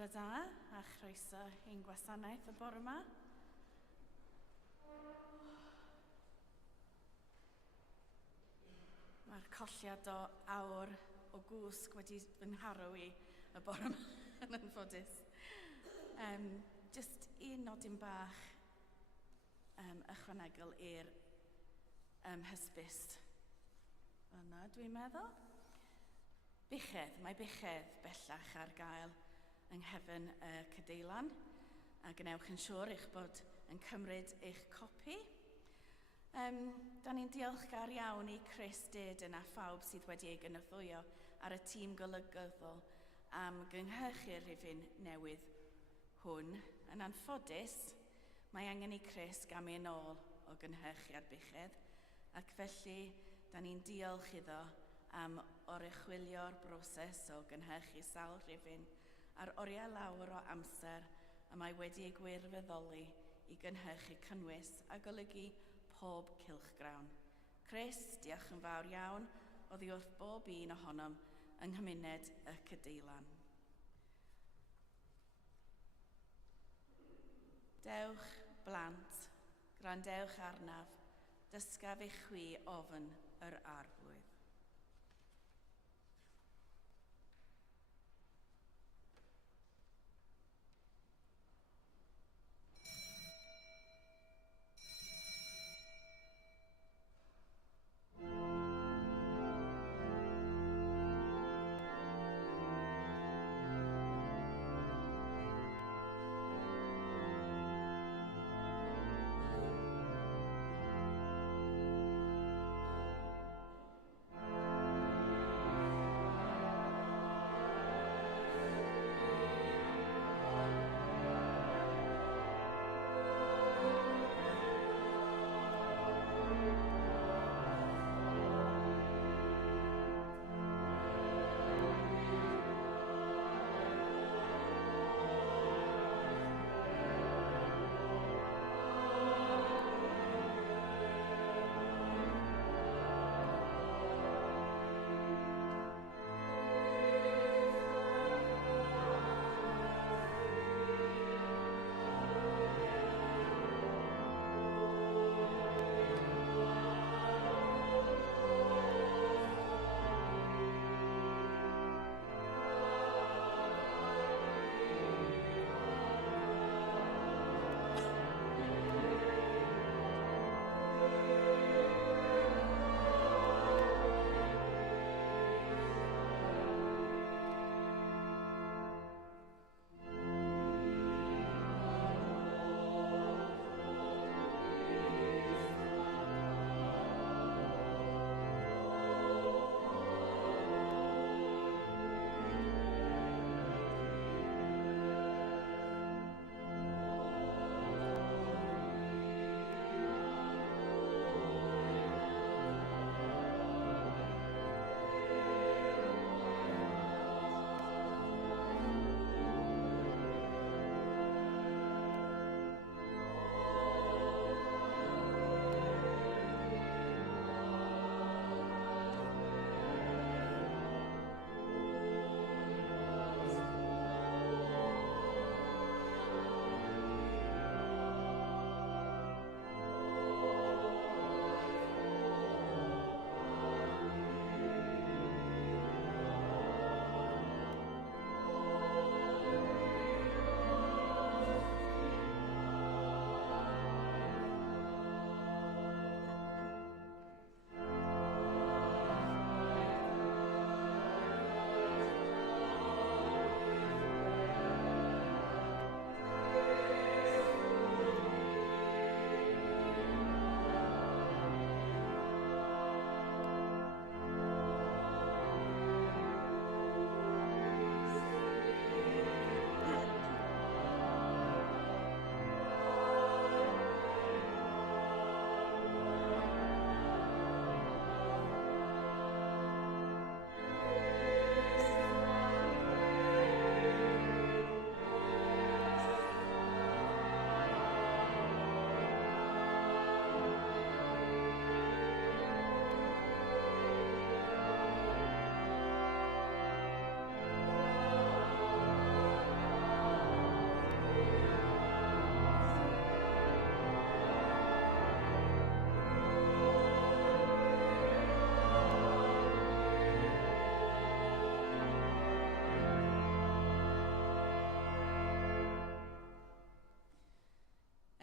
Bore da a chroeso i'n gwasanaeth y bore yma. Mae'r colliad o awr o gwsg wedi fy ngharw i y bore yma yn anffodus. Just un nodyn bach ychwanegol i'r hysbys yna, dwi'n meddwl. Mae buchedd bellach ar gael yng nghefn y cadeilan, a gwnewch yn siŵr eich bod yn cymryd eich copi. Da ni'n diolchgar iawn i Chris Deden a phawb sydd wedi ei gynorthwyo ar y tîm golygyddol am gynhyrchu'r rhifin newydd hwn. Yn anffodus, mae angen i Chris gamu yn ôl o gynhyrchiad buchedd, ac felly da ni'n diolch iddo am oruchwylio'r broses o gynhyrchu sawl rhifin a'r oriau lawr o amser y mae wedi ei gwirfoddoli i gynhyrchu cynnwys a golygu pob cylchgrawn. Chris, diolch yn fawr iawn oddi wrth bob un ohonom yng nghymuned y cadeilan. Dewch, blant, grandewch arnaf, dysgaf eich chwi ofn yr arglwydd.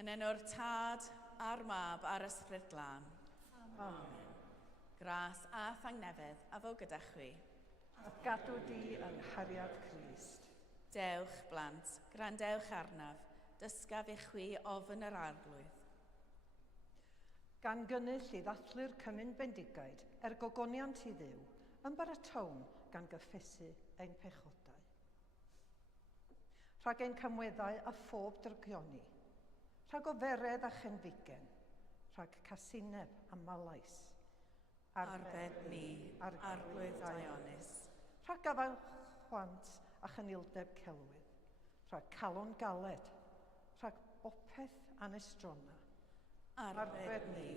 Yn enw'r Tad, a'r Mab, a'r Ysbryd Glân. Amen. Gras a thangnefedd a fo gyda chwi. A gadw di yng nghariad Crist. Dewch, blant, grandewch arnaf, dysgaf i chwi ofn yr arglwydd. Gan gynnull i ddathlu'r Cymun Bendigaid gogoniant i ddiw, yn baratown gan gyffesu ein pechodau. Rhag ein cymweddau a phob drygioni, rhag oferedd a chenfigen, rhag casineb a malais. Arbed ni, arglwydd Dionys. Rhag gafael chwant a chanildeb celwydd, rhag calon galed, rhag bopeth anestrona. Arbed ni,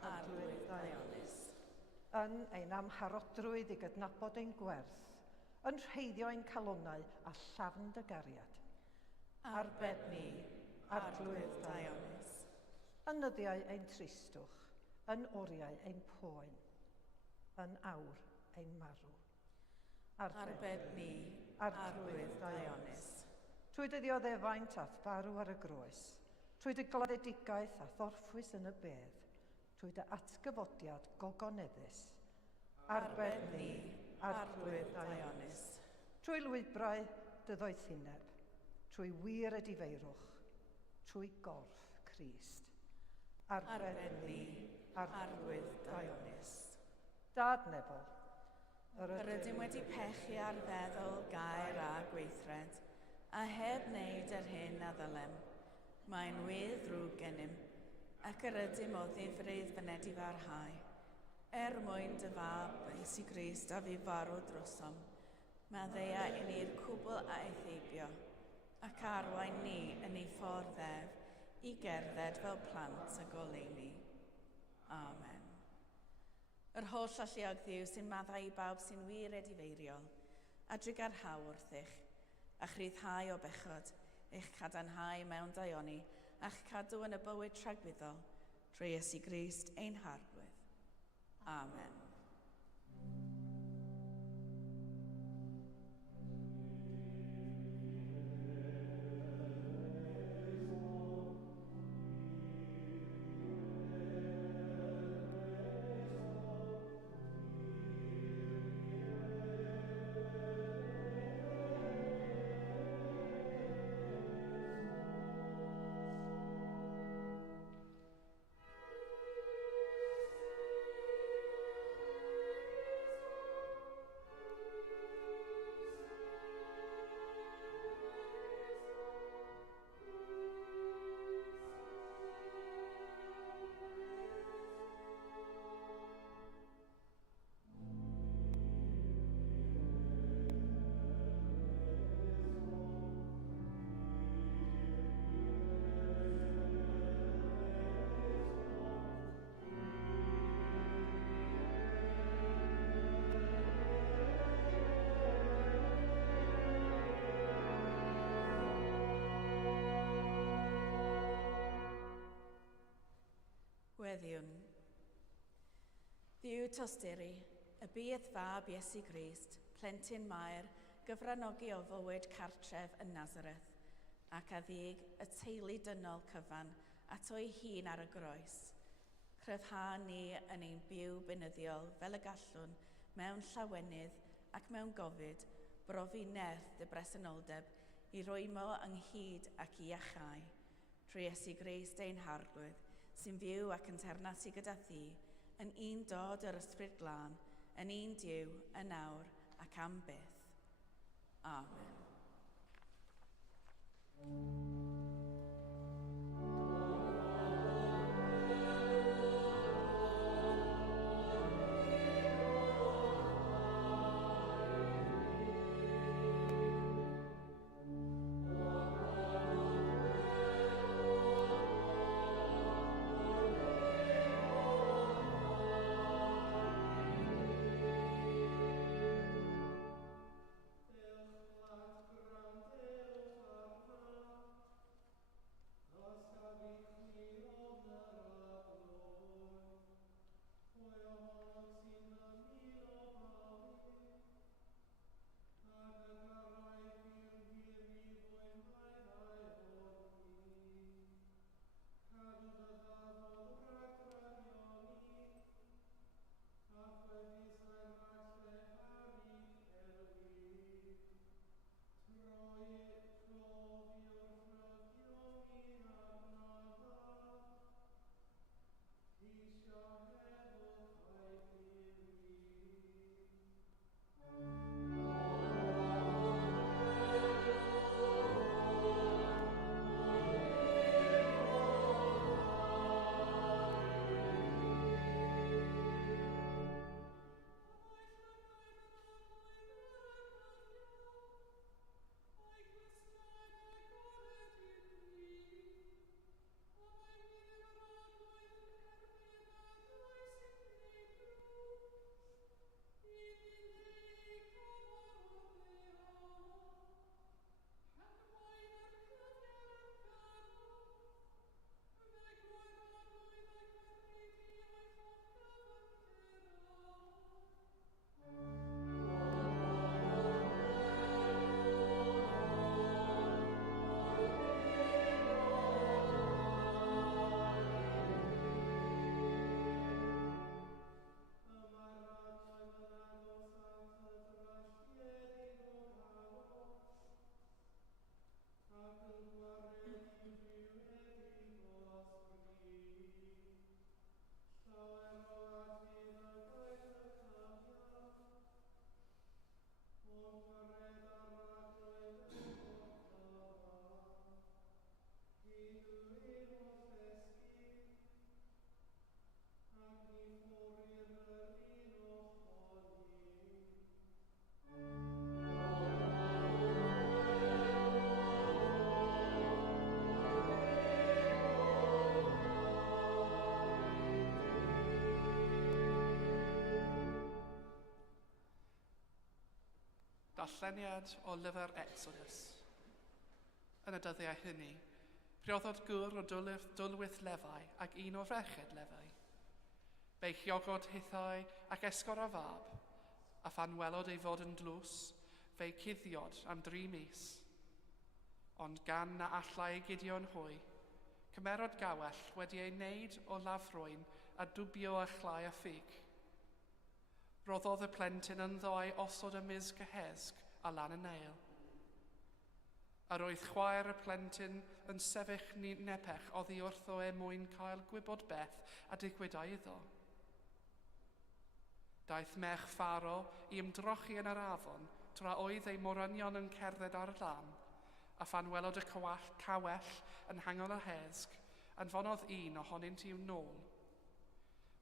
arglwydd Dionys. Yn ein amharodrwydd i gydnabod ein gwerth, yn rheiddio ein calonnau a llafn dy gariad. Arbed ni, arglwydd Dionys. Yn nyddiau ein tristwch, yn oriau ein poen, yn awr ein marw. Arbed ni, arglwydd Dionys. Trwy dy ddioddefaint ath farw ar y groes, trwy dy gladdedigaeth a thorffwys yn y bedd, trwy dy atgyfodiad gogoneddus. Arbed ni, arglwydd Dionys. Trwy lwybrau dy ddoethineb, trwy wir y difeirwch, trwy gorff Crist. Arbed ni, arglwydd Dionys. Dad Nebel, Yr ydym wedi pechu ar feddwl, gair a gweithred, a heb wneud yr hyn a ddylem. Mae'n wedd drwg gennym, ac yr ydym o ddifrydd fyned i farhau. Mwyn dy fab, Iesu Grist, a fi farw drosom, mae ddeia i ni'r cwbl a eithebio, ac arwain ni yn ei ffordd ef, i gerdded fel plant a goleuni. Amen. Yr holl alluog Dduw sy'n maddau i bawb sy'n wir edifeiriol, a drig ar haw wrthych, a chryddhau o bechod, eich cadarnhau mewn daioni, a'ch cadw yn y bywyd tragwyddol, drwy Iesu Grist ein harglwydd. Amen. Gweddiwn. Dduw tosturi, y bydd fab Iesu Grist, plentyn Mair, gyfranogi o fywyd cartref yn Nazareth, ac a ddig y teulu dynol cyfan at o'i hun ar y groes. Cryfha ni yn ein byw benyddiol fel y gallwn mewn llawenydd ac mewn gofid, brofi nerth dy bresenoldeb i rwymo ynghyd ac i iachau, trwy Iesu Grist ein harglwydd, sy'n fyw ac yn ternasu gyda thi, yn un dod yr Ysbryd Glân, yn un Duw, yn awr ac am byth. Amen. darlleniad o lyfr Exodus. Yn y dyddiau hynny, prioddod gŵr o dwlwyth Lefai ac un o freched Lefai. Fe'i chiogod hithau ac esgor o fab, a phan welod ei fod yn dlws, fe'i cuddiod am 3 mis. Ond gan na allai Gideon hwy, cymerod gawell wedi ei wneud o lafrwyn a dwbio a chlai a ffig. Roddodd y plentyn yn ddoe osod y misg y hesg a lan y neil. A roedd chwaer y plentyn yn sefyll nepech oddi wrtho e mwyn cael gwybod beth a digwydau iddo. Daeth mech Pharo i ymdrochi yn yr afon tra oedd ei morynion yn cerdded ar y lan, a phan welod y cawell yn hangol y hesg, anfonodd un ohonynt i'w nôl.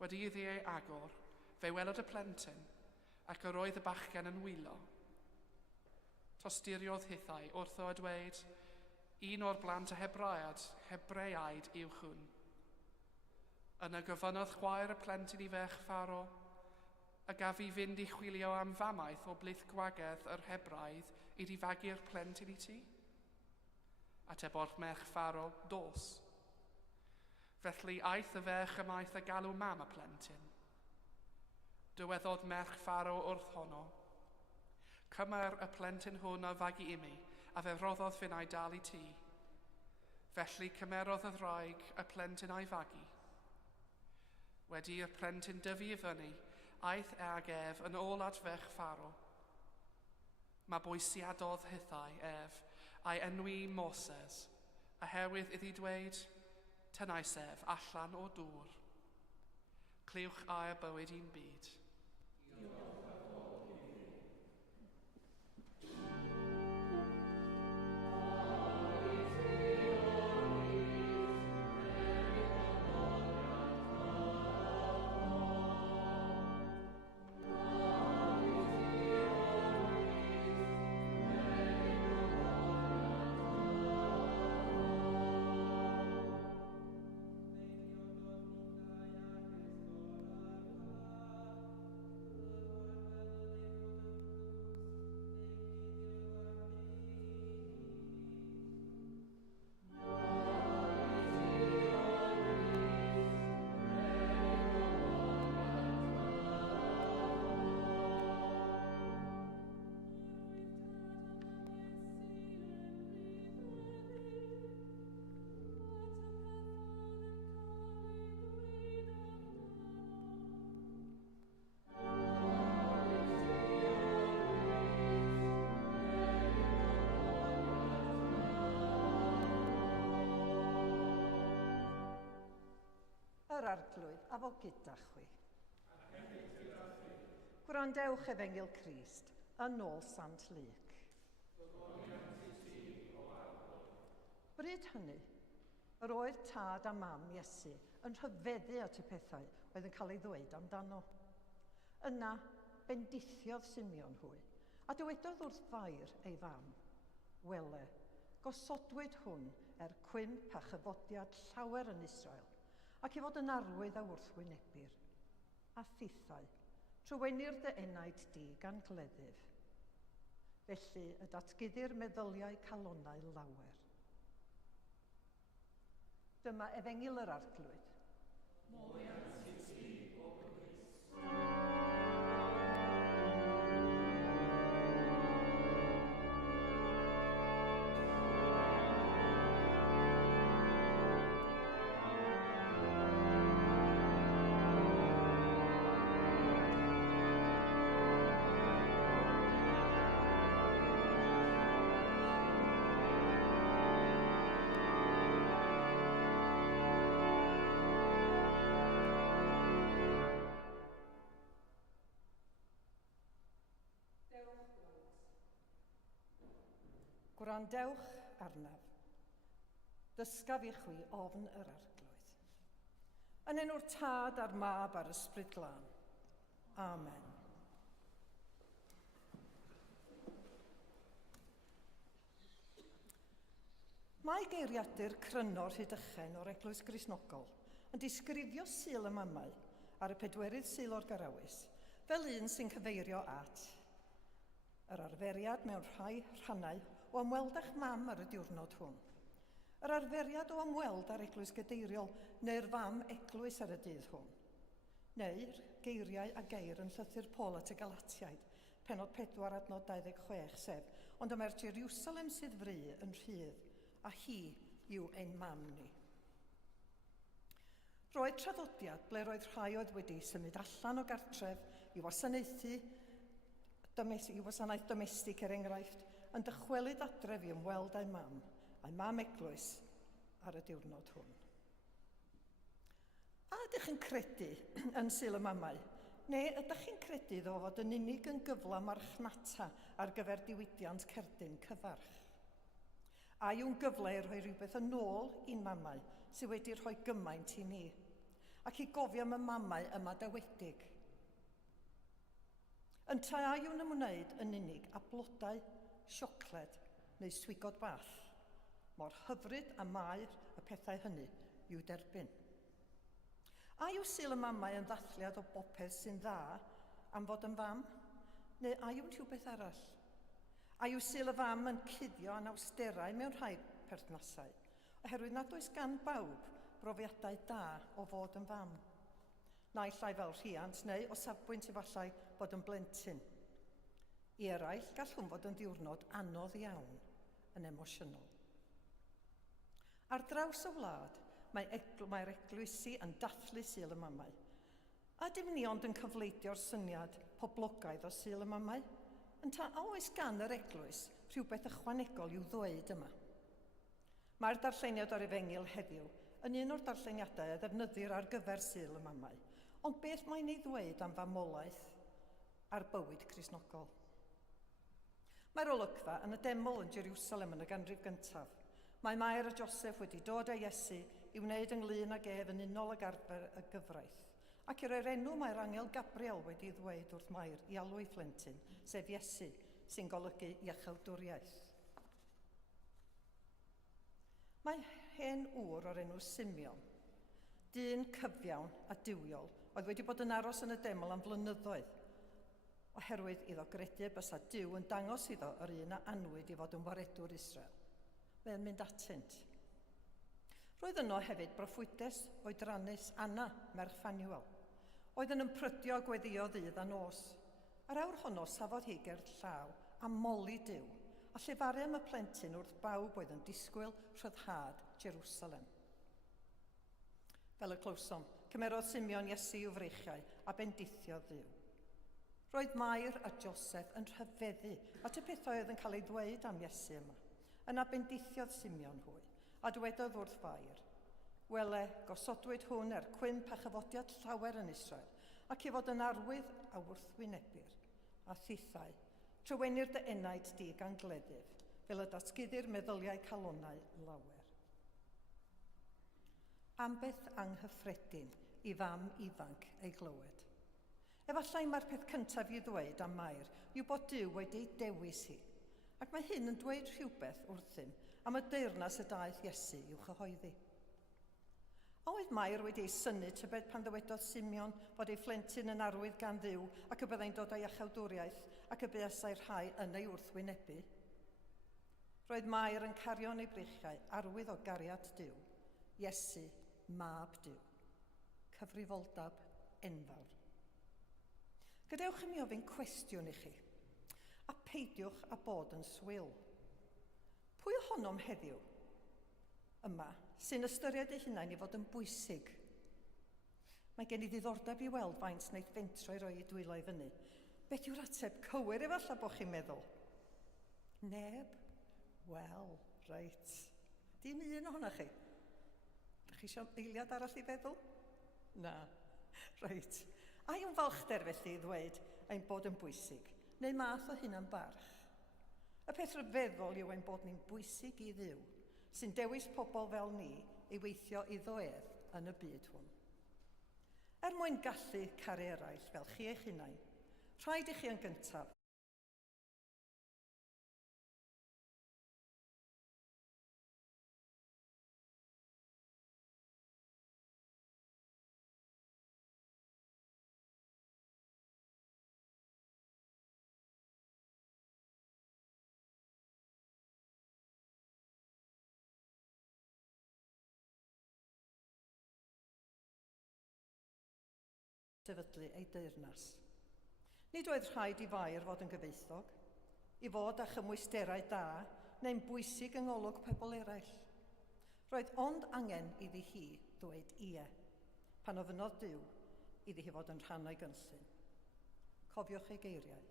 Wedi iddi ei agor, fe welod y plentyn, ac yr oedd y bachgen yn wylo. Tosturiodd hithau wrtho a dweud, un o'r blant y Hebreaid yw hwn. Yna gyfynnodd chwaer y plentyn i fech Pharo, a gaf i fynd i chwilio am famaeth o blith gwagedd yr Hebraidd i difagu'r plentyn i ti. Atebodd mech Pharo, dos. Felly aeth y fech ymaith a galw mam y plentyn. Dyweddodd mech Pharo wrth honno, cymer y plentyn hwn a fagu i mi, a fe roddodd fy'n ei dal i ti. Felly cymerodd y ddraig y plentyn a'i fagu. Wedi'r plentyn dyfu i fyny, aeth ag ef yn ôl at fech Pharo. Mae bwysiadodd hithau ef a'i enwi Moses, a herwydd iddi dweud, tynnau sef allan o dŵr. Cliwch a'r bywyd i'n byd. Yr arglwydd, a fo gyda chwi. Gwrandewch Efengil Crist yn ôl Sant Luc. Bryd hynny, yr oedd tad a mam Iesu yn rhyfeddu at y pethau oedd yn cael ei ddweud amdano. Yna, bendithiodd Simeon hwy, a dywedodd wrth fair ei fam, wele, gosodwyd hwn cwymp a chyfodiad llawer yn Israel, ac i fod yn arwydd a wrthwynebu'r, a ffithau, trwywenir dy enaid di gan gleddyf. Felly y datguddir meddyliau calonau lawer. Dyma Efengil yr Arglwydd. Moiant i ti, o Grist. Gwrandewch arnaf, dysgaf i chwi ofn yr arglwydd. Yn enw'r Tad a'r Mab a'r Ysbryd Glân. Amen. Mae geiriadur crynor Rhydychen o'r Eglwys Gristnogol yn disgrifio Sul y Mamau ar y Pedwerydd Sul o'r Grawys fel un sy'n cyfeirio at Yr arferiad mewn rhai rhannau o ymweld â'ch mam ar y diwrnod hwn. Yr arferiad o ymweld â'r eglwys gadeiriol neu'r fam eglwys ar y dydd hwn. Neu'r geiriau a geir yn llythyr Paul at y Galatiaid, penod 4 adnod 26 sef, ond y mae'r Jerusalem sydd fry yn rhydd, a hi yw ein mam ni. Roedd traddodiad ble roedd rhai oedd wedi symud allan o gartref i wasanaeth domestig enghraifft, yn dychwelyd adref i ymweld â'i mam eglwys ar y diwrnod hwn. A ydych chi'n credu yn Sul y Mamau, neu ydych chi'n credu ddo fod yn unig yn gyfla marchnata ar gyfer diwydiant cerdyn cyfarch? A yw'n gyfle i rhoi rhywbeth yn ôl i'n mamau sydd wedi rhoi gymaint i ni, ac i gofio am y mamau yma dywedig? Ynta a yw'n ymwneud yn unig a blodau, siocled neu swigod bath, mor hyfryd a mae'r y pethau hynny i'w derbyn. A yw Sul y Mamau yn ddathliad o bopeth sy'n dda am fod yn fam, neu a yw'n rhywbeth arall? A yw Sul y Fam yn cuddio anawsterau mewn rhai perthnasau, oherwydd nad oes gan bawb brofiadau da o fod yn fam, naill ai fel rhiant neu o safbwynt efallai bod yn blentyn. I eraill gall hwn fod yn diwrnod anodd iawn yn emosiynol. Ar draws y wlad, mae'r eglwysi yn dathlu Sul y Mamau. A dim ni ond yn cyfleidio'r syniad poblogaidd o Sul y Mamau, ynta a oes gan yr eglwys rhywbeth ychwanegol i'w ddweud yma. Mae'r darlleniad o'r Efengil heddiw yn un o'r darlleniadau a ddefnyddir ar gyfer Sul y Mamau, ond beth mae'n ei ddweud am famolaeth a'r bywyd Cristnogol? Mae'r olygfa yn y deml yn Jerusalem yn y ganrif gyntaf. Mae Mair a Joseph wedi dod â Iesu i wneud ynglyn ag ef yn unol ag arfer y gyfraith, ac i roi'r enw mae'r angel Gabriel wedi ddweud wrth Mair i alw'i phlentyn, sef Iesu, sy'n golygu iachawdwriaeth. Mae hen ŵr o'r enw Simeon, dyn cyfiawn a diwiol, oedd wedi bod yn aros yn y deml am flynyddoedd, oherwydd iddo gredu bysa Duw yn dangos iddo yr un a anwyd i fod yn waredwr Israel. Fe'n mynd atynt. Roedd yno hefyd broffwydes oedrannus Anna, merch Ffanuel. Oedd yn ymprydio gweddio ddydd a nos. Ar awr honno safodd hi gerdd llaw a moli Duw, a llefaru am y plentyn wrth bawb oedd yn disgwyl rhyddhad Jerusalem. Fel y clywsom, cymerodd Simeon Iesu i'w freichiau a bendithiodd Dduw. Roedd Mair a Joseph yn rhyfeddu at y pethau oedd yn cael ei ddweud am Iesu yma. Yna bendithiodd Simeon hwy, a dwedodd wrth Fair, wele, gosodwyd hwn cwym a chyfodiad llawer yn Israel, ac i fod yn arwydd a wrthwynebyr, a thithau, trywenir dy enaid di gan gleddyf, fel y datgyddir meddyliau calonau lawer. Ambell anghyffredin i fam ifanc ei glywed. Efallai mae'r peth cyntaf i ddweud am Mair yw bod Duw wedi dewis hi, ac mae hyn yn dweud rhywbeth wrthym am y deyrnas y daeth Iesu i'w chyhoeddi. A oedd Mair wedi ei synnu tybed pan ddywedodd Simeon fod ei phlentyn yn arwydd gan Dduw ac y byddai'n dod â iachawdwriaeth ac y buasau rhai yn ei wrthwynebu. Roedd Mair yn cario'n ei breichiau arwydd o gariad Duw, Iesu, mab Duw. Cyfrifoldab enfawr. Gadewch i mi ofyn cwestiwn i chi, a peidiwch a bod yn swyl. Pwy ohonom heddiw yma sy'n ystyried ei hunain i fod yn bwysig? Mae gen i ddiddordeb i weld faint wneith fentro i roi i dwylo i fyny. Beth yw'r ateb cywir efallai bod chi'n meddwl? Neb? Wel, reit. Dim un ohonoch chi. Ydych chi eisiau eiliad arall i feddwl? Na. Reit. A yw'n falchder felly i ddweud ein bod yn bwysig, neu math o hyn yn barch? Y peth rhyfeddol yw ein bod ni'n bwysig i Dduw, sy'n dewis pobl fel ni i weithio i ddoedd yn y byd hwn. Mwyn gallu caru eraill fel chi eich hunain, rhaid i chi yn gyntaf sefydlu ei deyrnas. Nid oedd rhaid i fair fod yn gyfoethog, i fod â chymwysterau da neu'n bwysig yng ngolwg pobl eraill. Roedd ond angen iddi hi ddweud ie, pan ofynodd Duw iddi hi fod yn rhan o'i gynllun. Cofiwch ei geiriau.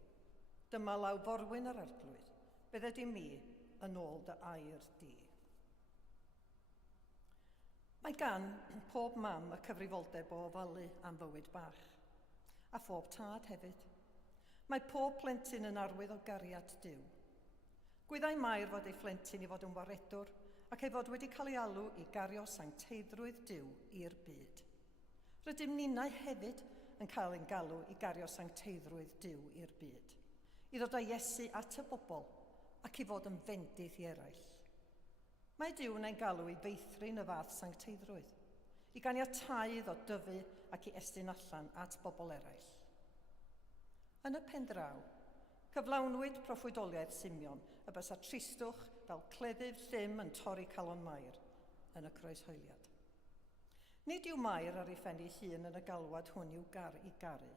Dyma law forwyn yr arglwydd, bydde di mi yn ôl dy air di. Mae gan pob mam y cyfrifoldeb o ofalu am fywyd bach, a phob tad hefyd. Mae pob plentyn yn arwydd o gariad Duw. Gwyddai Mair fod ei phlentyn i fod yn waredwr ac ei fod wedi cael ei alw i gario sancteiddrwydd Duw i'r byd. Rydym ninnau hefyd yn cael ein galw i gario sancteiddrwydd Duw i'r byd, i ddod â Iesu at y bobl ac i fod yn fendith i eraill. Mae Duw yn ein galw i feithrin y fath sancteiddrwydd, i ganiatáu iddo dyfu ac i estyn allan at bobl eraill. Yn y pen draw, cyflawnwyd proffwydoliaeth Simeon y bysa tristwch fel cleddyf llym yn torri calon Mair yn y croeshoeliad. Nid yw Mair ar ei phen ei hun yn y galwad hwn i'w i garu.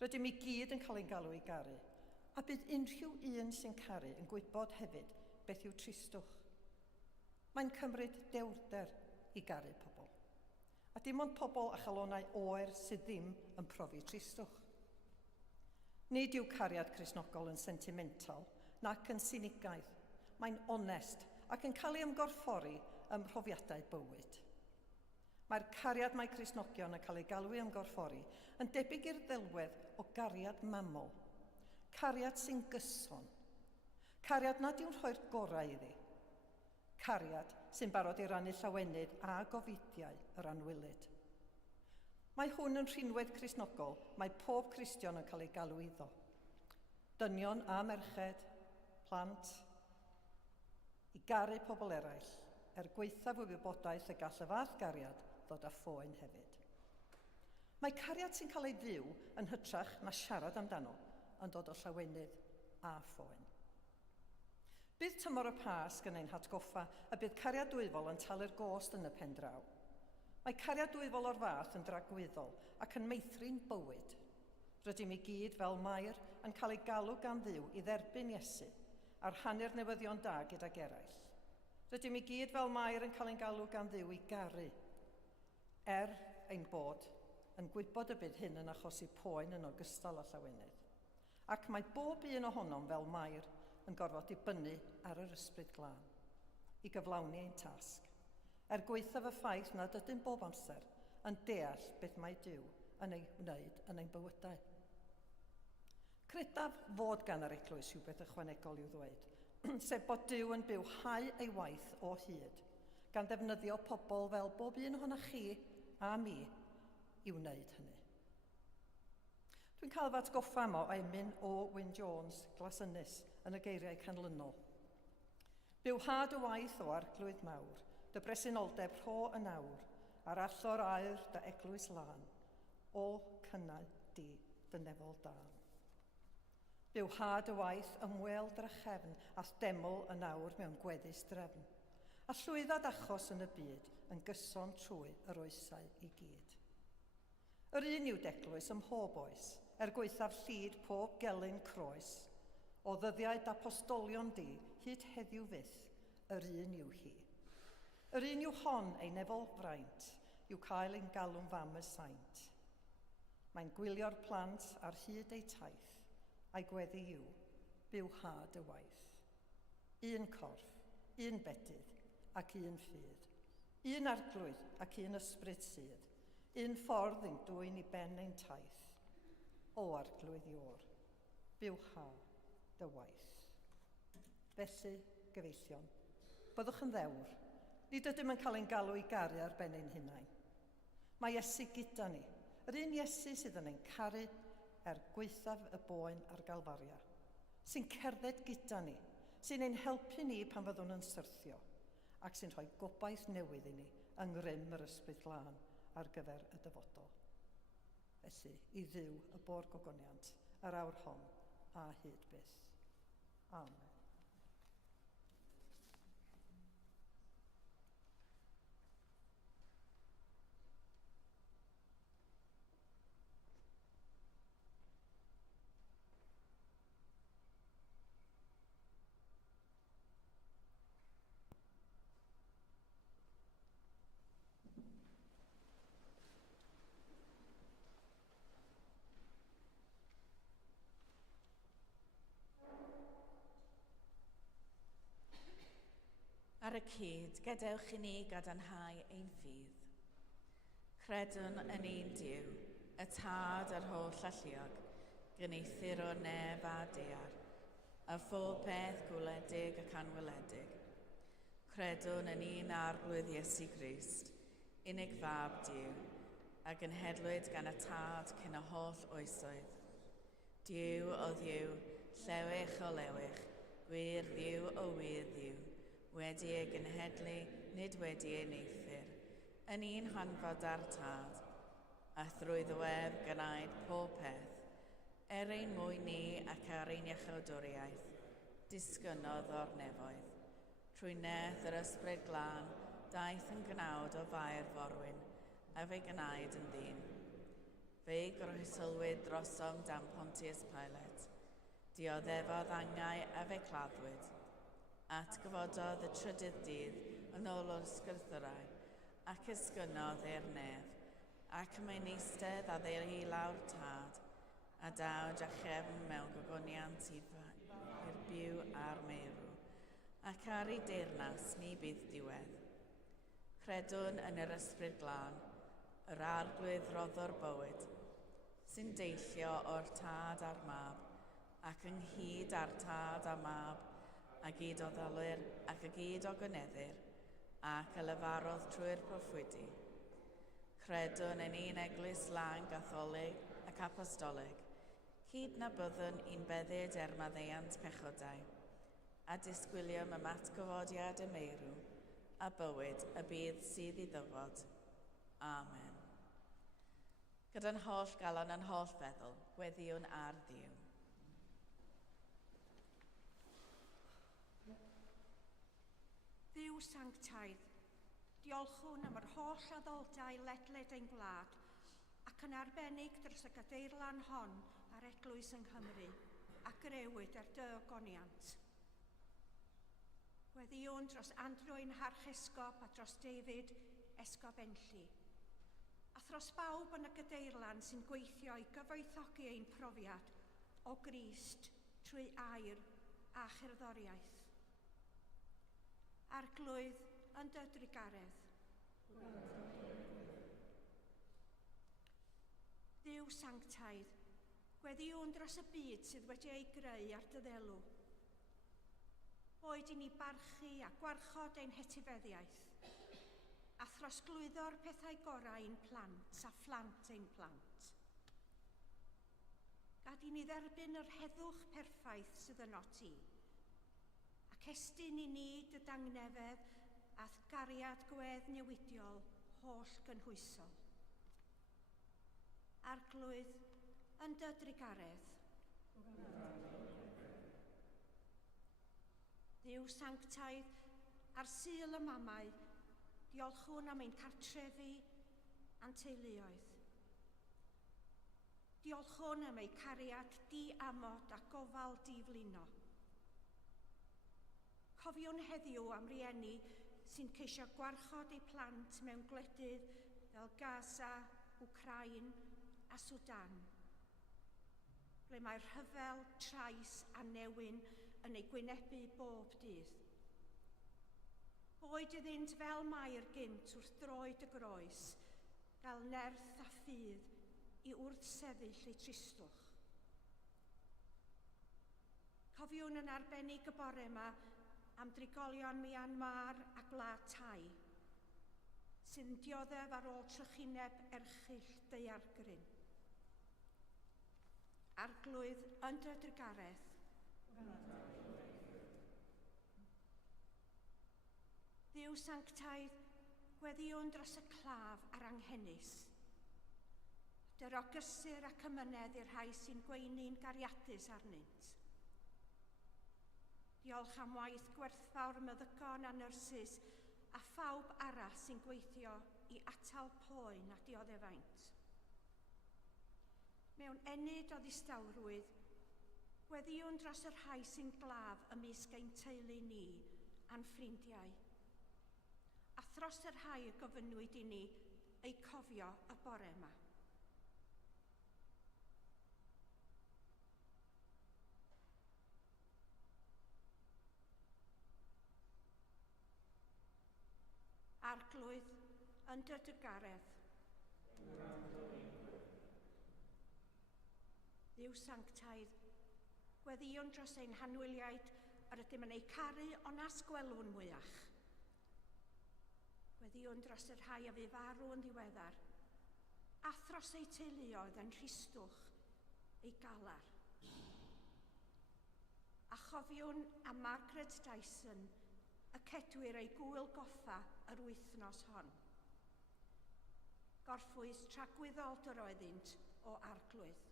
Rydym i gyd yn cael ein galw i garu, a bydd unrhyw un sy'n caru yn gwybod hefyd beth yw tristwch. Mae'n cymryd dewrder i garu pobl, a dim ond pobl a chalonau oer sydd ddim yn profi tristwch. Nid yw cariad Cristnogol yn sentimental nac yn sinigaidd. Mae'n onest ac yn cael ei ymgorffori ym mhrofiadau bywyd. Mae'r cariad mae Cristnogion yn cael ei galw i ymgorffori yn debyg i'r ddelwedd o gariad mamol. Cariad sy'n gyson. Cariad nad yw'n rhoi'r gorau iddi. Cariad sy'n barod i rannu llawenydd a gofidiau yr anwylyd. Mae hwn yn rhinwedd Cristnogol, mae pob Cristion yn cael ei galw iddo. Dynion a merched, plant, i garu pobl eraill, gweithaf o wybodaeth y gall y fath gariad ddod â phoen hefyd. Mae cariad sy'n cael ei fyw yn hytrach na siarad amdano yn dod o llawenydd a phoen. Bydd tymor y Pasg yn ein hatgoffa a bydd cariad dwyfol yn talu'r gost yn y pen draw. Mae cariad dwyfol o'r fath yn dragwyddol ac yn meithrin bywyd. Rydym i gyd fel Mair yn cael ei galw gan Dduw i dderbyn Iesu a'r hanner newyddion da gydag eraill. Rydym i gyd fel Mair yn cael ein galw gan Dduw i garu, ein bod yn gwybod y bydd hyn yn achosi poen yn ogystal â llawenydd. Ac mae bob un ohonom fel Mair yn gorfod dibynnu ar yr ysbryd glân i gyflawni ein tasg. Gweithaf y ffaith nad ydym bob amser yn deall beth mae Duw yn ei wneud yn ein bywydau. Credaf fod gan yr eglwys rhywbeth ychwanegol i'w ddweud, sef bod Duw yn byw hau ei waith o hyd, gan ddefnyddio pobl fel bob un ohonoch chi a mi i wneud hynny. Dwi'n cael fy atgoffa yma o emyn o Wyn Jones, glasynus, yn y geiriau canlynol. Byw had y waith o arglwydd mawr, dy bresenoldeb rho yn awr, a'r allor aur dy eglwys lan, o cynnau di dy nefol dan. Byw had y waith ymwel drachefn ath deml yn awr mewn gweddus drefn, a llwyddad achos yn y byd yn gyson trwy yr oesau i gyd. Yr un yw deglwys ym mhob oes, gweithaf llyd pob gelyn croes, o ddyddiau apostolion di, hyd heddiw fyth, yr un yw hi. Yr un yw hon ei nefol fraint, yw cael ein galw'n fam y saint. Mae'n gwylio'r plant ar hyd ei taith, a'i gweddi yw, byw had y waith. Un corff, un bedydd ac un ffydd. Un arglwydd ac un ysbryd sydd. Un ffordd yn dwyn i ben ein taith. O arglwydd iwr, byw had dy waith. Felly, gyfeillion, byddwch yn ddewr. Nid ydym yn cael ein galw i garu ar ben ein hunain. Mae Iesu gyda ni, yr un Iesu sydd yn ein caru gweithaf y boen a'r galfaria, sy'n cerdded gyda ni, sy'n ein helpu ni pan fyddwn yn syrthio, ac sy'n rhoi gobaith newydd i ni yng ngrym yr ysbryd glân ar gyfer y dyfodol. Felly, i Dduw y bôr gogoniant, yr awr hon a hyd byth. Amen. Ar y cyd, gadewch i ni gadarnhau ein ffydd. Credwn yn un Duw, y Tad a'r holl alluog, gyneithir o neb a dear, a phob peth gwledig ac anweledig. Credwn yn un arglwydd Iesu Grist, unig fab Duw, a gynhedlwyd gan y Tad cyn y holl oesoedd. Duw o ddiw, llewych o lewych, gwir ddiw o wir ddiw, wedi ei gynhedlu, nid wedi ei neithir, yn un hanfod â'r Tad, a thrwy ddwef gynaed pob peth, ein mwy ni ac ar ein iachawdwriaeth, disgynodd o'r nefoedd. Trwy neth yr ysbryd glân, daeth yn gnawd o faer forwyn, a fe gynaed yn ddyn. Fe groesylwyd drosom dan Pontius Pilate, dioddefodd angau a fe claddwyd, atgyfododd y trydydd dydd yn ôl o'r sgwrthyrau, ac ysgynodd i'r nef, ac mae'n eistedd a ddeil lawr Tad, a dawd a chefn mewn gogoniant i'r byw a'r meirw, ac ar ei deyrnas ni bydd diwedd. Credwn yn yr ysbryd glân, yr arglwydd roddor bywyd, sy'n deillio o'r Tad a'r Mab, ac ynghyd â'r Tad a Mab, a gyd o ddalwyr ac y gyd o gyneddir, ac y lefarodd trwy'r proffwydi. Credwn yn un eglwys lang gatholig ac apostolig, hyd na byddwn i'n beddyd maddeuant pechodau, a disgwiliom y matgyfodiad y meirw, a bywyd y bydd sydd i ddyfod. Amen. Gyda'n holl galon yn holl feddwl, gweddiwn ar Dduw. Dduw sanctaidd, diolchwn am yr holl addodau ledled ein gwlad ac yn arbennig dros y gadeirlan hon ar eglwys yng Nghymru ac grewyd ar dy ogoniant. Gweddiwn dros Andrwyn Harch Esgob a dros David Esgob Enlli, a thros bawb yn y gadeirlan sy'n gweithio i gyfoethogi ein profiad o Grist trwy air a cherddoriaeth. Arglwydd yn dy drigaredd. Dduw sanctaidd, gweddiwn dros y byd sydd wedi ei greu ar dy ddelw. Boed i ni barchu a gwarchod ein hetifeddiaeth, a throsglwyddo'r pethau gorau ein plant a phlant ein plant. Gad i ni dderbyn yr heddwch perffaith sydd yn oti, ac estyn i ni dy dangnefedd a'r gariad gwedd newidiol holl gynhwysol. Arglwydd yn dy drigaredd. Dduw sanctaidd, ar Sul y Mamau, diolchwn am ein cartrefi a'n teuluoedd. Diolchwn am ei cariad di-amod a gofal di-flino. Cofiwn heddiw am rieni sy'n ceisio gwarchod eu plant mewn gwledydd fel Gaza, Wcrain a Sudan, ble mae'r rhyfel, trais a newyn yn ei gwynebu bob dydd. Boed iddynt fel Mair gynt wrth droed y groes, gael nerth a ffydd i wrthsefyll eu tristwch. Cofiwn yn arbennig y bore yma am drigolion Myanmar a Gwlad Thai, sy'n dioddef ar ôl trychineb erchyll daeargryn. Arglwydd yn dy drigaredd. Dduw sanctaidd, gweddiwn dros y claf a'r anghennus. Dyr o gysur ac ymynedd i'r rhai sy'n gweinu'n gariadus arnynt. Diolch am waith gwerthfawr meddygon a nyrsys a phawb arall sy'n gweithio i atal poen a dioddefaint. Mewn enid o ddistawrwydd, gweddiwn dros y rhai sy'n glaf ymysg ein teulu ni a'n ffrindiau. A thros y rhai y gofynnwyd i ni eu cofio y bore yma. arglwydd yn dy dygaredd. Dduw sanctaidd, gweddion dros ein hanwyliaid yr ydym yn ei caru ond asgwelwn mwyach. Gweddion dros y rhai a fu farw yn ddiweddar, a thros eu teuluoedd yn rhistwch ei galar. A chofiwn am Margaret Dyson, y cedwyr ei gwyl goffa yr wythnos hon. Gorffwys tragwyddol yr oeddynt o arglwydd.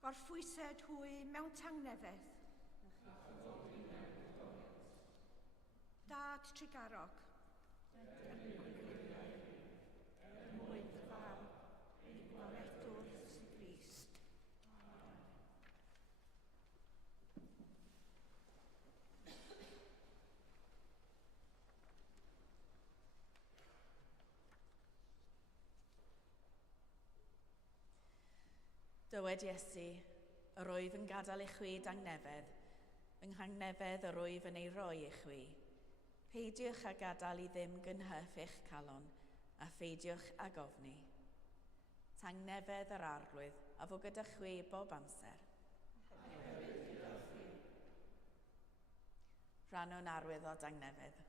Gorffwysed hwy mewn tangnefedd. Dad Trigarog. Mwyn fawr i gwaredwr sy'n Grist. Dywed Iesu, yr oedd yn gadael i chwi dangnefedd, yng nghangnefedd yr oedd yn ei roi i chwi. Peidiwch a gadael i ddim gynhyff eich calon, a pheidiwch a gofni. Tangnefedd yr arglwydd, a fo gyda chwi bob amser. Rhannwn arwydd o dangnefedd.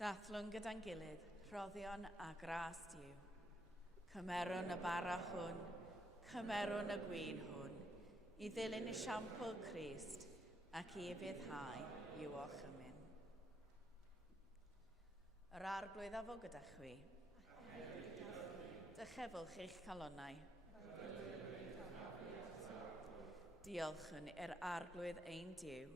Dathlwn gyda'n gilydd, rhoddion a gras Duw. Cymerwn y bara hwn, cymerwn y gwyn hwn, i ddilyn esiampl Crist ac i fyddhau i'w orchymyn. Yr arglwydd a fo gyda chwi. Dychefwch eich calonnau. Diolch yn i'r arglwydd ein Duw.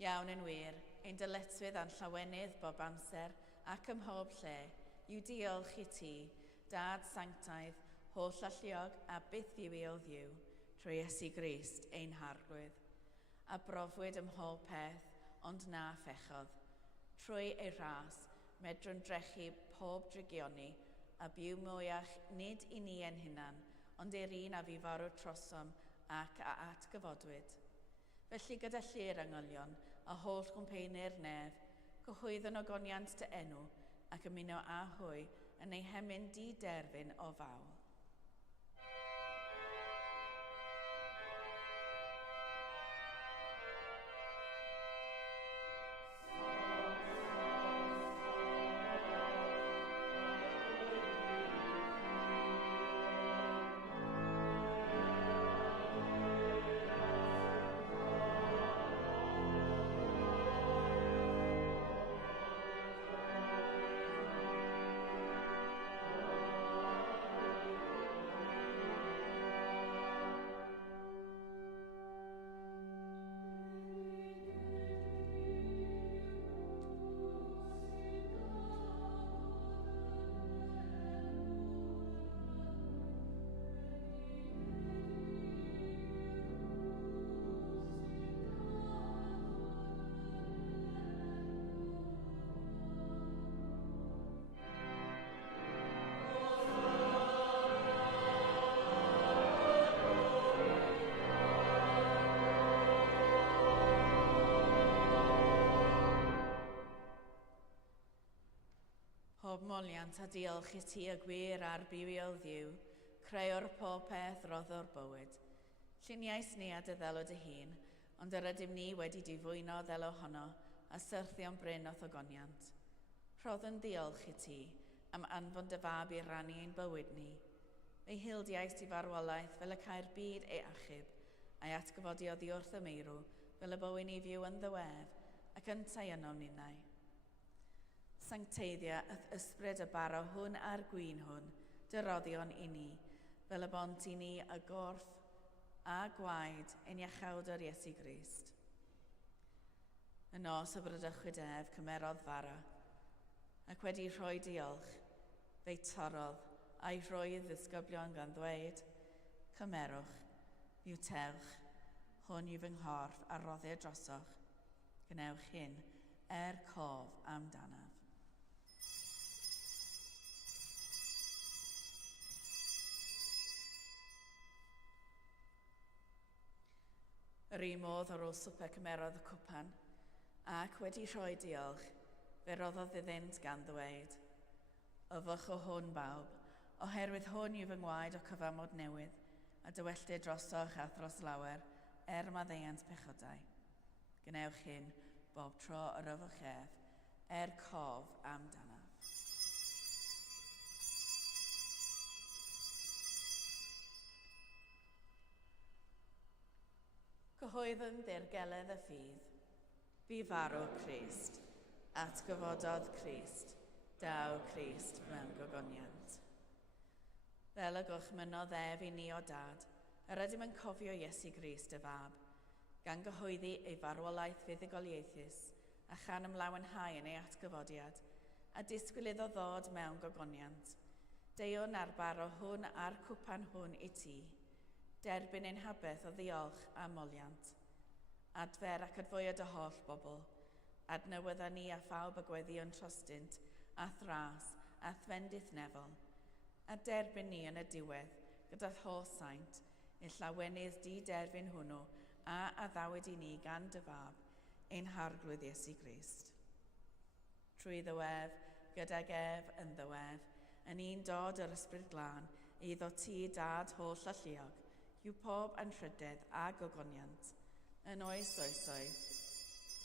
Iawn yn wir, ein dyletswydd a'n llawenydd bob amser ac ym mhob lle yw diolch i ti, Dad Sanctaidd, holl alluog a byth yw i o ddiw, trwy Iesu Grist ein harglwydd, a brofwyd ym mhob peth, ond na phechodd. Trwy ei ras, medrwn drechu pob drigioni, a byw mwyach nid i ni ein hunan, ond i'r un a fi farw trosom ac a atgyfodwyd. Felly gyda llu'r angylion, a holl gwmpeinir nef, cyhoeddwn ogoniant dy enw ac ymuno â hwy yn ei hemyn di-derfyn o fawl. Pob moliant a diolch i ti y gwir a'r bywiol ddiw, creuwr pob peth roddo'r bywyd. Lluniais ni a dy ddelw dy hun, ond yr ydym ni wedi difwyno ddel ohono a syrthio'n bryn o thogoniant. Rhoddwn diolch i ti am anfon dy fab i rannu ein bywyd ni. Ei hildiais di farwolaeth fel y cael byd ei achub, a'i atgyfodi oddi wrth y meirw fel y bywyn i fyw yn ddiwedd ac yn tai yno ninnau. Sancteiddia ysbryd y baro hwn a'r gwyn hwn, dyroddion i ni, fel y bont i ni y gorff a gwaed ein iachawdwr Iesu Grist. Y nos y brydachwyd ef cymerodd fara, ac wedi rhoi diolch, fe'i torodd a'i rhoi i ddisgyblion gan ddweud, cymerwch, miwtewch, hwn yw fy nghorff a roddir drosoch, gwnewch hyn cof amdanaf. Yr un modd ar ôl swper cymerodd y cwpan, ac wedi rhoi diolch, fe roddodd iddynt gan ddweud, Yfwch o hwn bawb, oherwydd hwn yw fy ngwaed o cyfamod newydd, a dywelldir drosoch a thros lawer, maddeuant pechodau. Gwnewch hyn bob tro yr yfwch ef, cof amdanaf. Cyhoeddwn ddirgeledd y ffydd, bu farw Crist, atgyfododd Crist, daw Crist mewn gogoniant. Fel y gwchmynodd ef i ni o dad, yr ydym yn cofio Iesu Grist y fab, gan gyhoeddi ei farwolaeth fuddugoliaethus a chan ymlawenhau yn ei atgyfodiad, a disgwyl iddo ddod mewn gogoniant. Deiwn ar baro hwn a'r cwpan hwn i ti, derbyn ein habeth o ddiolch a moliant. Adfer ac adfwyad y holl bobl, adnewydda ni a phawb y gweddion trostynt, a thras, a thfendith nefol. A derbyn ni yn y diwedd, gyda'r holl saint, ein llawenydd di-derbyn hwnnw, a addawyd i ni gan dy fab, ein harglwydd Iesu Grist. Trwy ddiwedd, gydag ef yn ddiwedd, yn un dod yr ysbryd glân, iddo ti dad holl alluog, yw pob anrhydedd a gogoniant, yn oes oesoedd.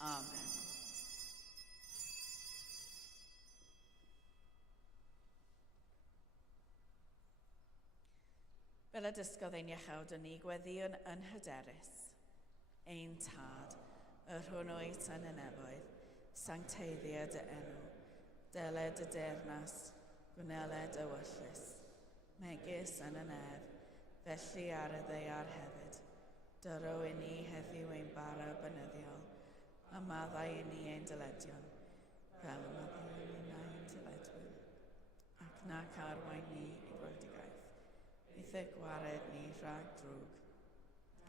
Amen. Fel y dysgodd ein iechawd yn ni gweddion yn hyderus. Ein tad, y rhwng oed yn y nefoedd, sancteiddiad y enw, deled y dernas, gwneled y wyllus, megis yn y nef, felly ar y ddeiar hefyd. Dyro i ni heddiw ein bara bynyddiol, a maddau i ni ein dyledion, fel maddau i ni ein dyledwyr, ac nac arwain ni i brodigaeth. Bydd y gwared ni rhag drwg,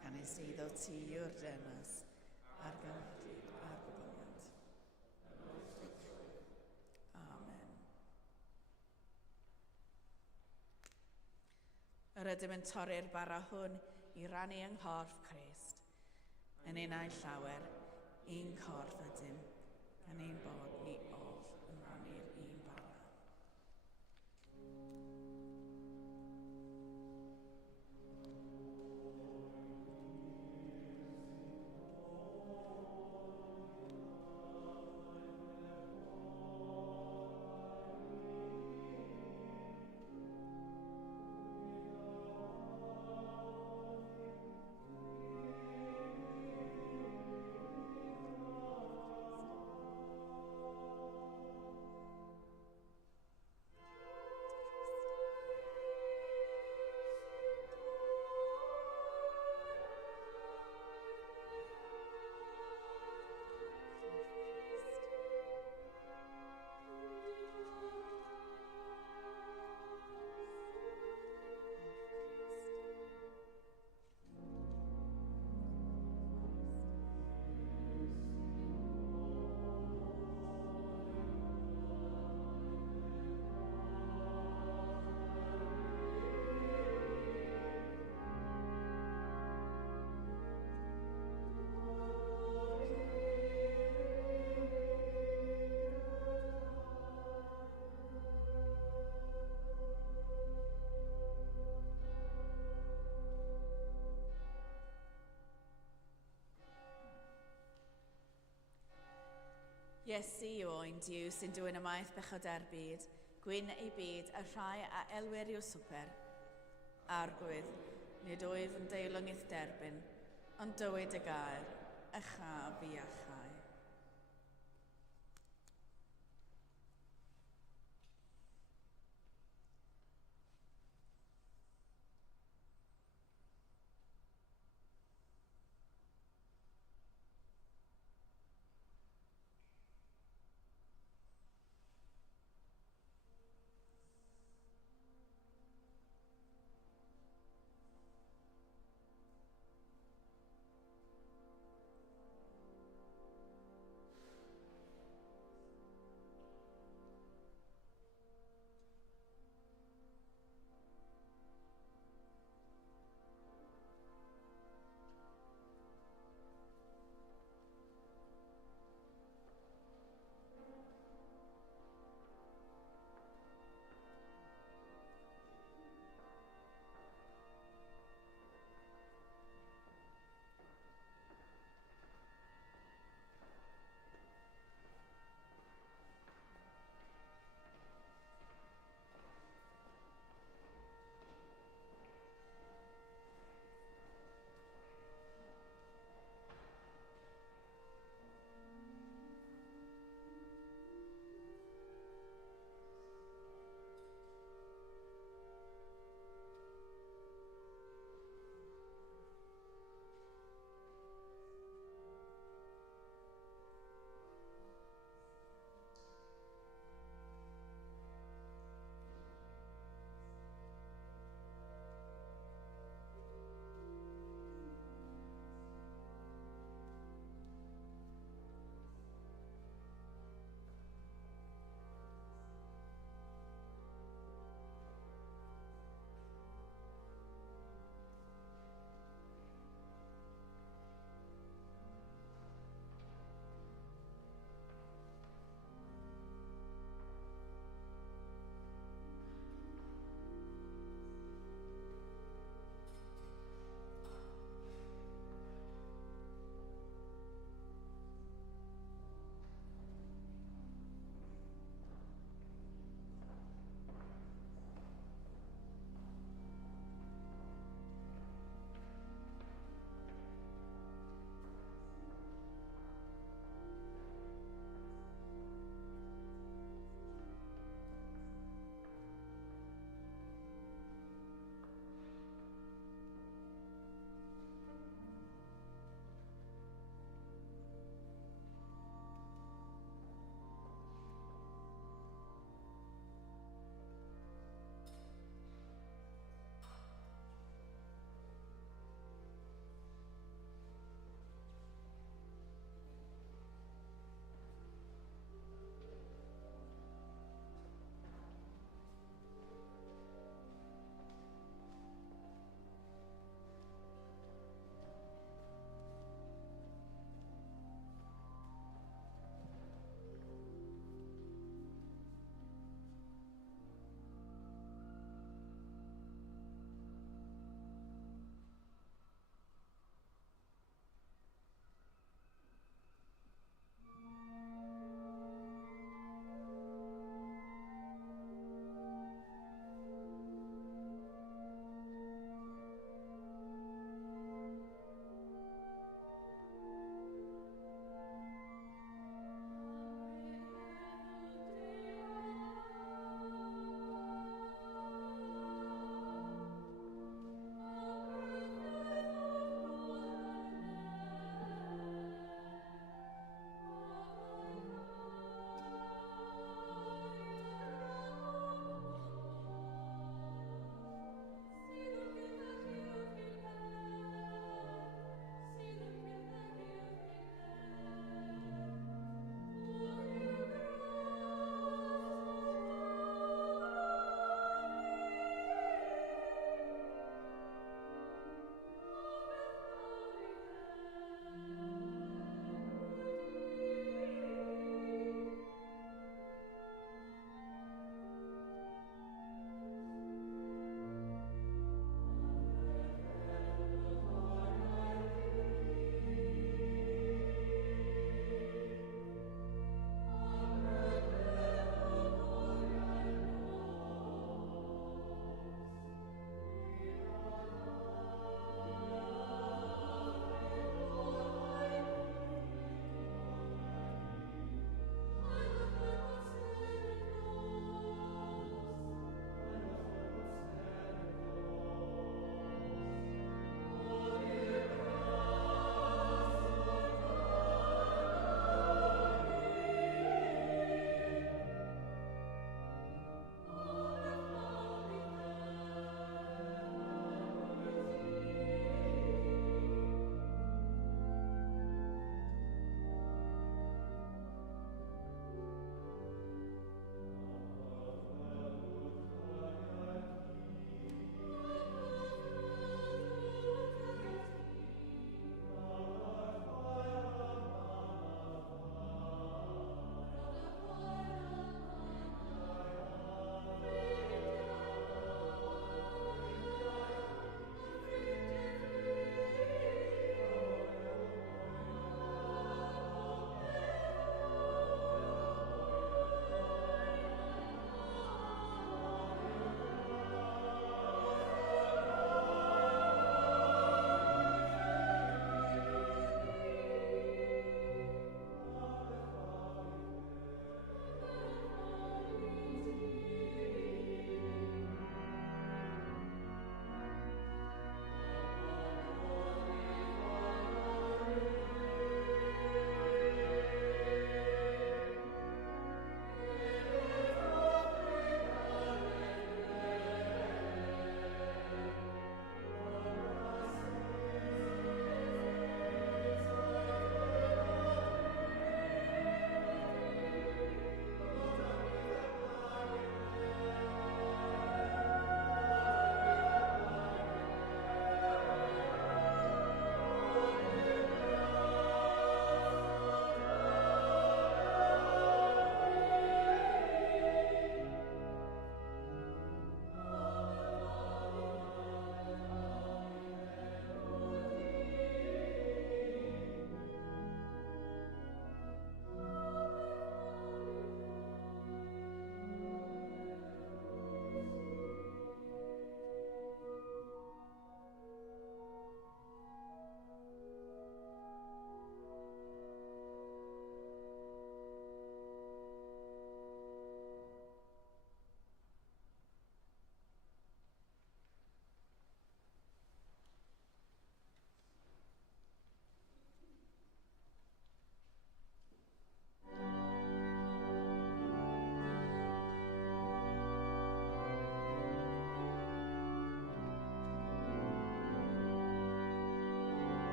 gan ei sydd o ti yw'r dernas, a'r gynadlyd a'r gwybyniad. Amen. Yr ydym yn torri'r bara hwn i rannu yng nghorff Crist. Yn unau llawer, un corff ydym, gan ein bod ni oedd yn rannu'r un bara. Iesu yw oen Diw sy'n dwyn ymaith bechoda'r byd, gwyn ei byd a rhai a elwyr i'w swper. Argwydd, nid wyf yn deilwng eith derbyn, ond dywyd y gair, a chaf i achau.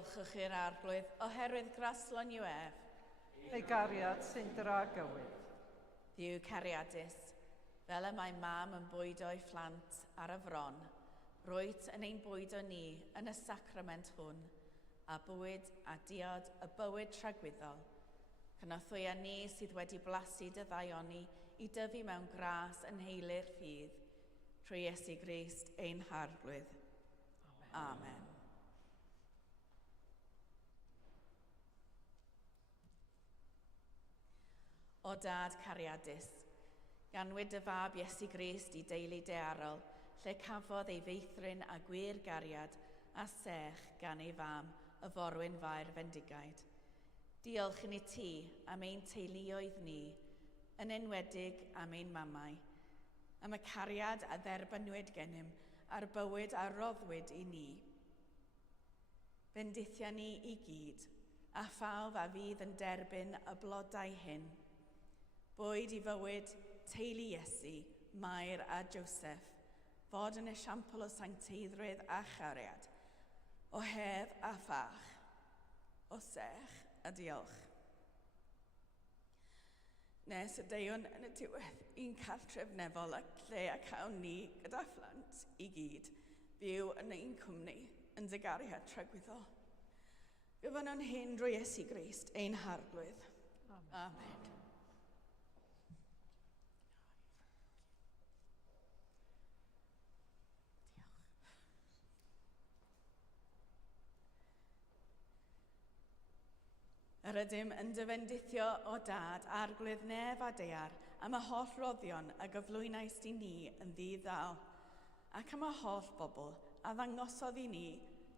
Diolchwch i'r arglwydd oherwydd graslon yw ef. Ei gariad sy'n dragywyd. Ddiw cariadus, fel y mae mam yn bwydo'i phlant ar y fron, rwyt yn ein bwydo ni yn y sacrament hwn, a bywyd a diod y bywyd tragwyddol. Cynorthwy a ni sydd wedi blasu dy ddaioni i dyfu mewn gras yn heulu'r ffydd, trwy Iesu Grist ein harglwydd. Amen. O dad cariadus, ganwyd dy fab Iesu Grist i deulu dearol, lle cafodd ei feithrin a gwir gariad a sech gan ei fam, y forwyn faer Bendigaid. Diolch yn i ti am ein teuluoedd ni, yn enwedig am ein mamau, am y cariad a dderbynwyd gennym a'r bywyd a roddwyd i ni. Bendithia ni i gyd, a phawb a fydd yn derbyn y blodau hyn. Bwyd i fywyd teulu Iesu, Mair a Joseph, fod yn esiampl o sancteiddrwydd a chariad, o hedd a phach, o sech a diolch. Nes y deion yn y diwedd un cartref nefol ac lle a cawn ni gyda phlant i gyd, byw yn ein cwmni yn dy gariad tragwyddol. Gyfan nhw'n hyn drwy Iesu Grist, ein harglwydd. Amen. Yr ydym yn dyfendithio o dad arglwydd nef a dear am y holl roddion a gyflwynais i ni yn ddi-ddal, ac am y holl bobl a ddangosodd i ni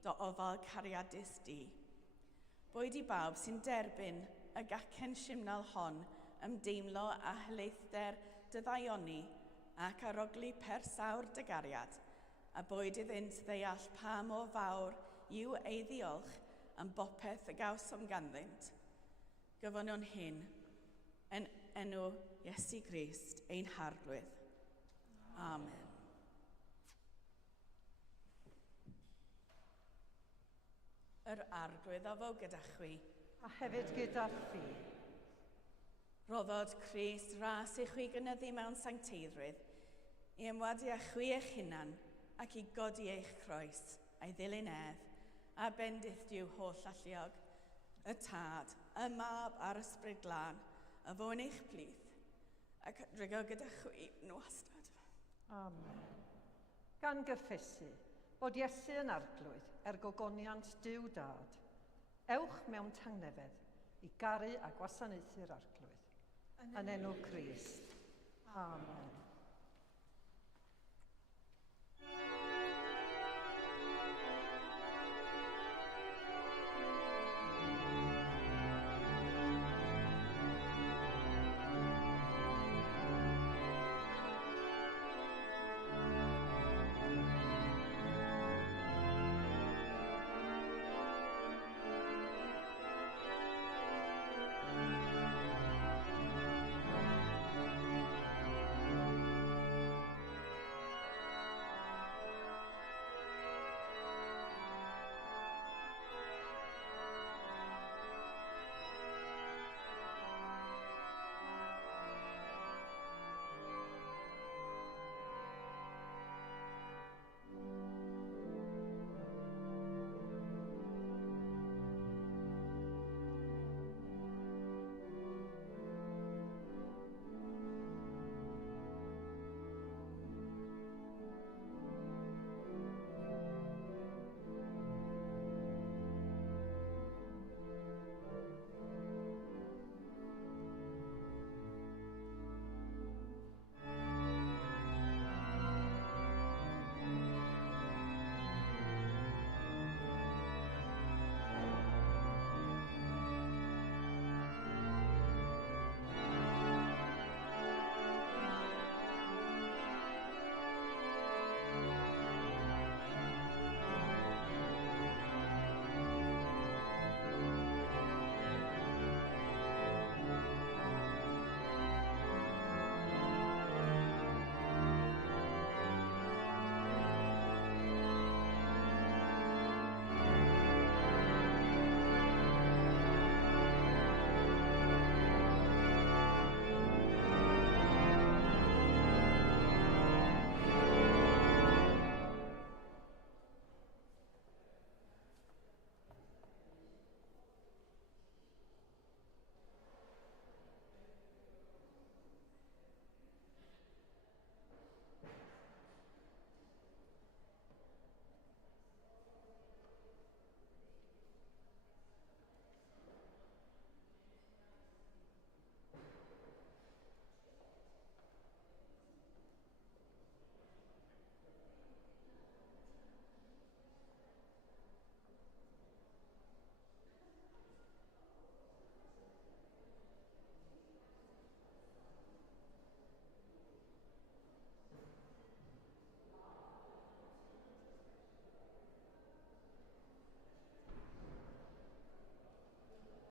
do ofal cariadus di. Bwyd i bawb sy'n derbyn y gacen simnal hon ymdeimlo a hyleithder dy ddaioni ac aroglu persawr dy gariad, a bwyd iddynt ddeall pa mor fawr yw ei ddiolch am bopeth y gawsom ganddynt. Gyfon nhw'n hyn, yn enw Iesu Grist, ein harglwydd. Amen. Yr arglwydd o fo gyda chwi. A hefyd gyda chi. Roddod Crist ras i chwi gynyddu mewn sancteiddrwydd, i ymwadu â chwi eich hunan ac i godi eich croes, a'i ddilyn ef, a bendith diw holl alluog, y tad, y mab a'r ysbryd glân, y fôn eich plith, ac rygio gyda chwi yn wastad. Amen. Gan gyffesu bod Iesu yn arglwydd gogoniant Duw Dad, ewch mewn tangnefedd i garu a gwasanaethu'r arglwydd. Yn enw Crist. Amen.